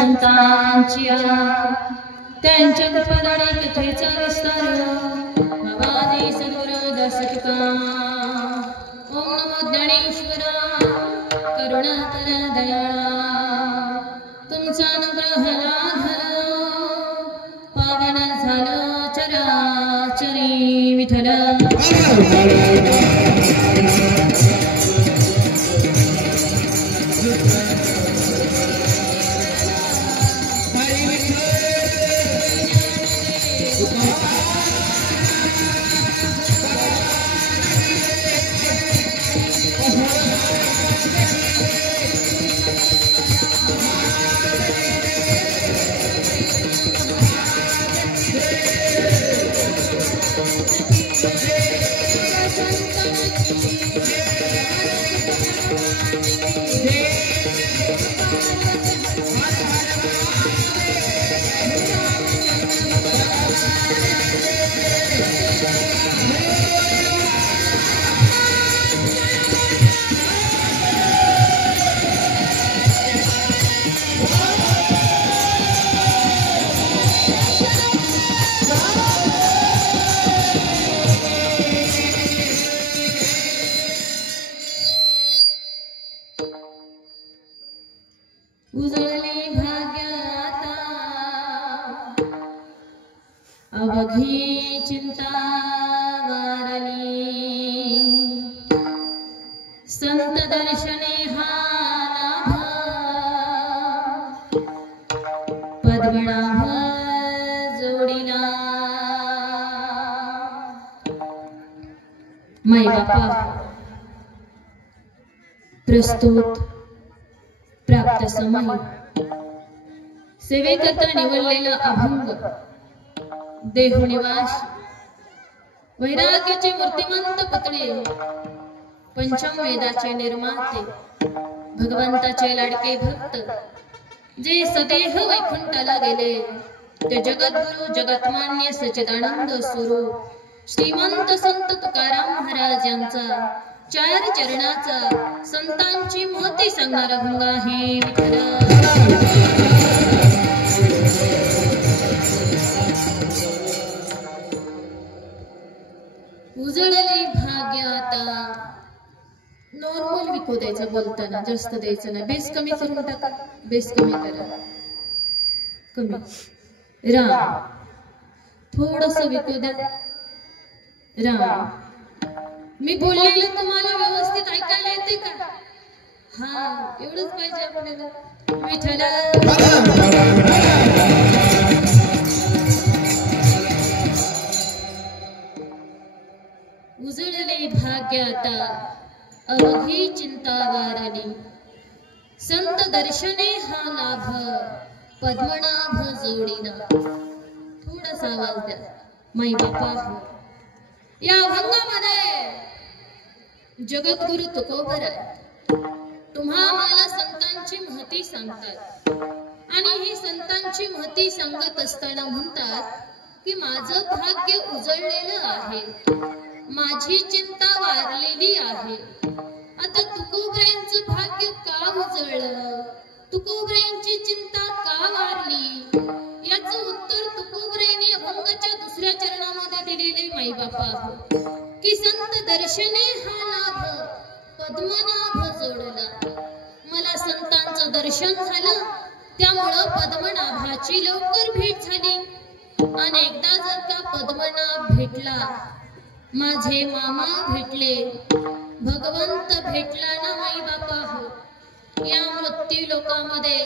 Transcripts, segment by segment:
संतांची त्यांच्या कृपादाने कथेचा विस्तार भवानी सद्गुरु दासका ओम नमो ज्ञानेश्वरा करुणाकर दयाळा तुमचा अनुग्रह लाभला पावन झालं चराचरी विठ्ठल उजळले भाग्याता अवघी चिंता वारली संत दर्शने हा लाभ पद्मनाभ जोडीला माई बापा प्रस्तुत प्राप्त समय सेवेकरता निवडलेला अभंग देहनिवास वैराग्याचे मूर्तिमंत पुतळे पंचम वेदाचे निर्माते भगवंताचे लाडके भक्त जे सदेह वैकुंठाला गेले ते जगद्गुरु जगतमान्य सच्चिदानंद स्वरूप श्रीमंत संत तुकाराम महाराज यांचा चार चरणाचा संतांची महती सांगणारा अभंग आहे उजळले भाग्य आता नॉर्मल विको द्यायचं बोलताना जास्त द्यायचं नाही बेस कमी करून टाका बेस कमी करा कमी राम थोडस विको द्या राम मी बोललेलं तुम्हाला व्यवस्थित ऐकायला येते का हा एवढंच पाहिजे आपल्याला विठ्ठल उजळले भाग्य आता अवघी चिंता वारली संत दर्शने हा लाभ पद्मनाभ जोडीला थोडासा आवाज द्या माई बापा या अभंगामध्ये जगद्गुरु तुकोबर तुम्हा मला संतांची महती सांगतात आणि ही संतांची महती सांगत असताना म्हणतात की माझं भाग्य उजळलेलं आहे माझी चिंता वारलेली आहे आता तुकोबरायांचं भाग्य का उजळलं तुकोबरायांची चिंता का वारली याचं उत्तर तुकोबरायांनी अभंगाच्या दुसऱ्या चरणामध्ये दिलेले माई बापा की संत दर्शने हा लाभ पद्मनाभ जोडला मला संतांचं दर्शन झालं त्यामुळं पद्मनाभाची लवकर भेट झाली आणि एकदा जर का पद्मनाभ भेटला माझे मामा भेटले भगवंत भेटला ना माई बापा हो या मृत्यू लोकांमध्ये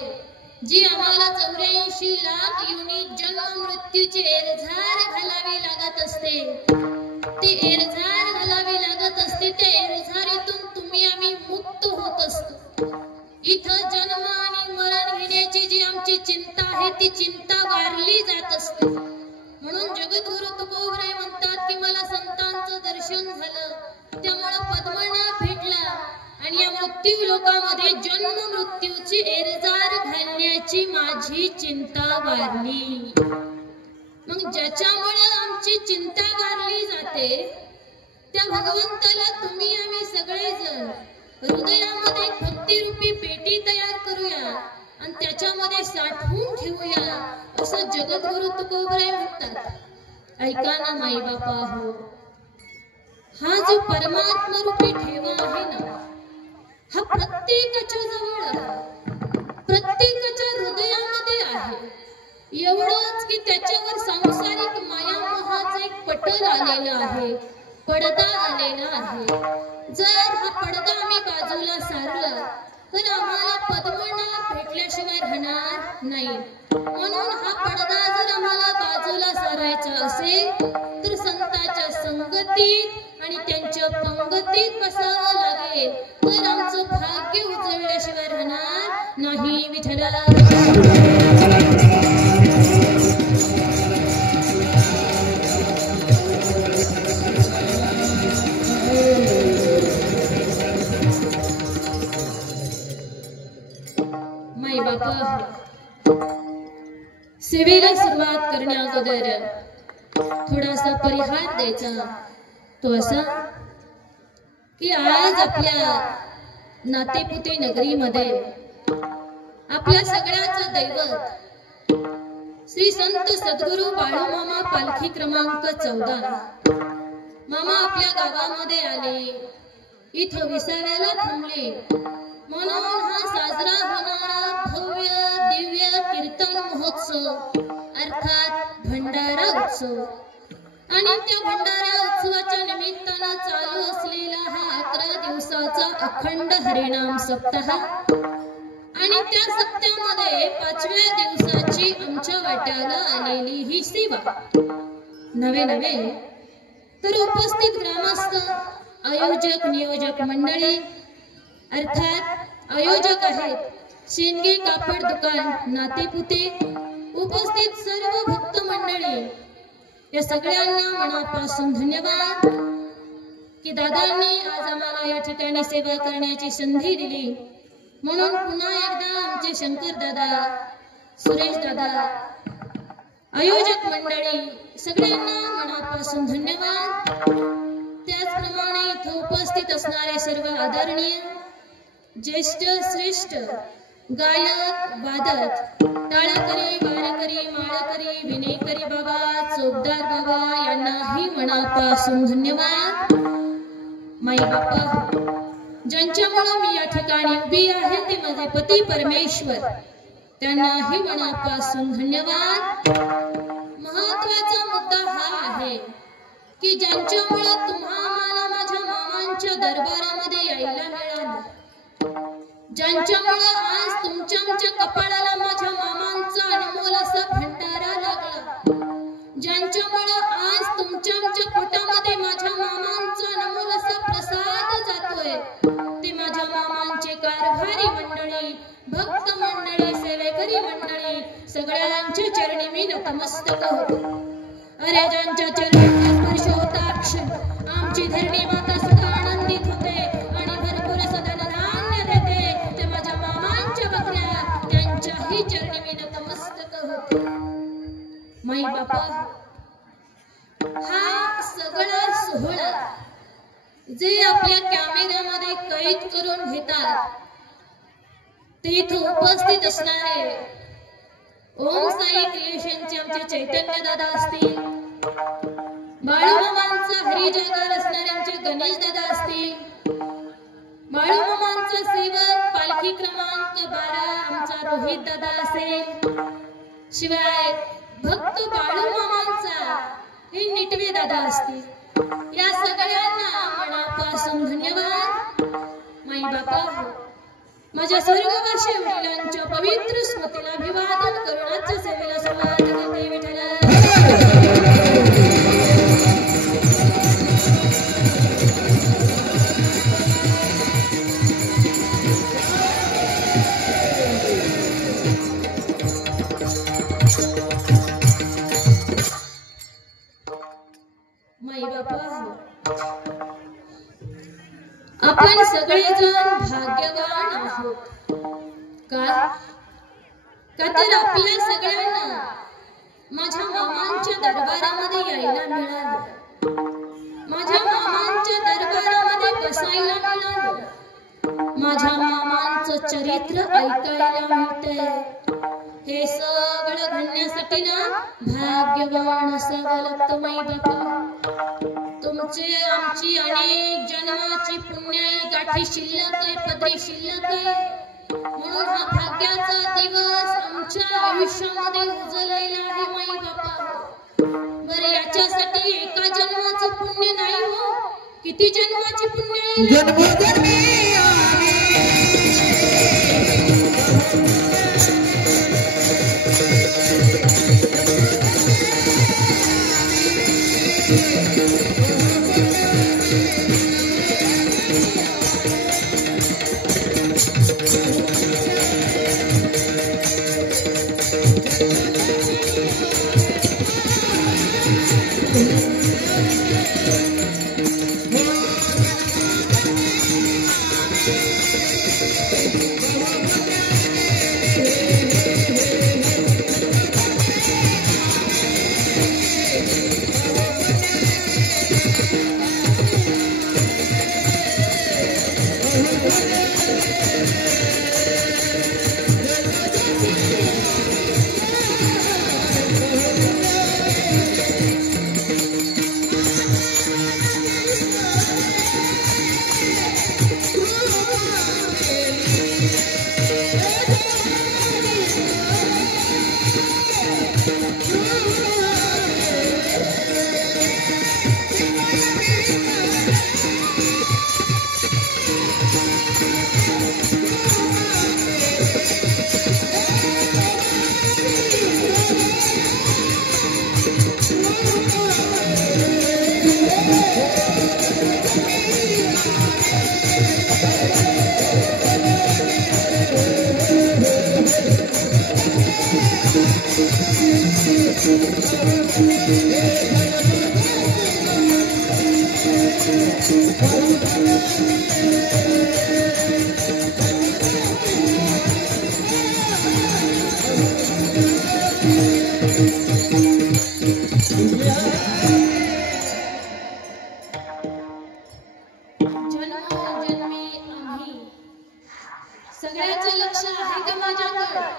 जी आम्हाला 84 लाख युनिट जन्म मृत्यूची एरझार घालावी लागत असते ती एरझार घालावी लागत असते त्या एरझारीतून तुम्ही आम्ही मुक्त होत असतो इथं जन्म आणि मरण घेण्याची जी आमची चिंता आहे ती चिंता वारली जात असते म्हणून जगद्गुरु तुकोबराय म्हणतात की मला संतांचं दर्शन झालं त्यामुळे पद्मनाभ भेटला आणि या मृत्यू लोकांमध्ये जन्म मृत्यूची एरजार घालण्याची माझी चिंता वारली मग ज्याच्यामुळे आमची चिंता वारली जाते त्या भगवंताला तुम्ही आम्ही सगळेजण हृदयामध्ये भक्तिरूपी पेटी तयार करूया आणि त्याच्यामध्ये साठवून ठेवूया असं जगद्गुरु तुकोबराय म्हणतात। ऐका ना माई बापा हो, हा जो परमात्मा रूपी ठेवा आहे ना, हा प्रत्येकाच्या जवळ आहे, प्रत्येकाच्या हृदयामध्ये आहे। एवढंच की त्याच्यावर सांसारिक माया मोहाचा एक पटल आलेला आहे, पडदा आलेला आहे। जर हा पडदा आम्ही बाजूला सारला तर आम्हाला पद्मनाभ भेटल्याशिवाय राहणार नाही। म्हणून हा पडदा जर आम्हाला बाजूला सारायचा असेल तर संतांच्या संगतीत आणि त्यांच्या पंगतीत बसावं लागेल, तर आमचं भाग्य उजळल्याशिवाय राहणार नाही। विठ्ठला माई बापा, सेवेला सुरुवात करण्या अगोदर थोडासा परिहार द्यायचा, तो असा की आज आपल्या नातेपुते नगरीमध्ये आपल्या सगळ्याचं दैवत श्री संत सद्गुरु बाळूमामा पालखी क्रमांक 14 मामा आपल्या गावामध्ये आले, इथं विसाव्याला थांबले। म्हणून हा साजरा होणारा भव्य दिव्य कीर्तन महोत्सव अर्थात भंडारा उत्सव आणि त्या भंडारा उत्सवाच्या निमित्तानं चालू असलेला हा 11 दिवसाचा अखंड हरिनाम सप्ताह आणि त्या सप्त्यामध्ये 5व्या दिवसाची आमच्या वाट्याला आलेली ही सेवा। नवे तर उपस्थित ग्रामस्थ, आयोजक नियोजक मंडळी अर्थात आयोजक आहेत शेंगे कापड दुकान नातेपुते, उपस्थित सर्व भक्त मंडळी, या सगळ्यांना मनापासून धन्यवाद की दादांनी आज आम्हाला या ठिकाणी सेवा करण्याची संधी दिली। म्हणून पुन्हा एकदा आमचे शंकर दादा, सुरेश दादा, आयोजक मंडळी सगळ्यांना मनापासून धन्यवाद। त्याचप्रमाणे इथे उपस्थित असणारे सर्व आदरणीय ज्येष्ठ श्रेष्ठ गायक वादक टाळकरी वारकरी माळकरी विनेकरी बाबा चोपदार बाबा यांनाही मनापासून धन्यवाद। माई बापा, ज्यांच्यामुळे मी या ठिकाणी उभी आहे ते माझे पती परमेश्वर, त्यांनाही मनापासून धन्यवाद। महत्वाचा मुद्दा हा आहे की ज्यांच्यामुळे तुम्हाला माझ्या मामांच्या दरबारामध्ये यायला मिळालं, ज्यांच्यामुळे आज तुमच्या आमच्या कपाळाला माझ्या मामांचा अनमोल असा भंडारा लागला, ज्यांच्यामुळे आज तुमच्या आमच्या पोटामध्ये माझ्या मामांचा अनमोल असा प्रसाद जातोय, ते माझ्या मामांचे कारभारी मंडळी, भक्त मंडळी, सेवेकरी मंडळी सगळ्यांच्या चरणी मी नतमस्तक होतो। अरे ज्यांच्या चरणांचा स्पर्श होता क्षण आमची धरणी माता सुद्धा आनंदित होते आणि भरपूर सदन धान्य देते, ते माझ्या मामांच्या बकऱ्या त्यांच्याही चरणी मी नतमस्तक होते। माई बापा, हा सगळा सोहळा जे आपल्या कॅमेऱ्यामध्ये कैद करून घेतात ते इथे उपस्थित असणारे ओम साई क्रिएशनचे आमचे चैतन्य दादा असतील, बाळूमामांचा हरिजागर असणारे आमचे गणेश दादा असतील, बाळूमामांचा सेवक पालखी क्रमांक 12 आमचा रोहित दादा असेल, शिवाय भक्त बाळूमामांचा हे निटवे दादा असतील। या सगळ्यांना मनापासून धन्यवाद। माई बापा, माझ्या स्वर्गवासी वडिलांच्या पवित्र स्मृतीला अभिवादन करून आजच्या सेवेला सुरुवात करते। विठ्ठला माई बापा, आपण सगळेजण भाग्यवान आहोत का तर आपल्या सगळ्यांना माझ्या मामांच्या दरबारामध्ये यायला मिळालं, माझ्या मामांच्या दरबारामध्ये बसायला मिळालं, माझ्या मामांचं चरित्र ऐकायला मिळते। हे सगळं घडण्यासाठी ना भाग्यवान असावं लागतं माई बापा। तुमची आमची अनेक जन्माची पुण्याई गाठी शिल्लक आहे, पदरी शिल्लक आहे, म्हणून हा भाग्याचा दिवस आमच्या आयुष्यामध्ये उजळलेला आहे माई बापा। बरं याच्यासाठी एका जन्माचं पुण्य नाही हो, किती जन्माची पुण्य आहे? जन्मोजन्मी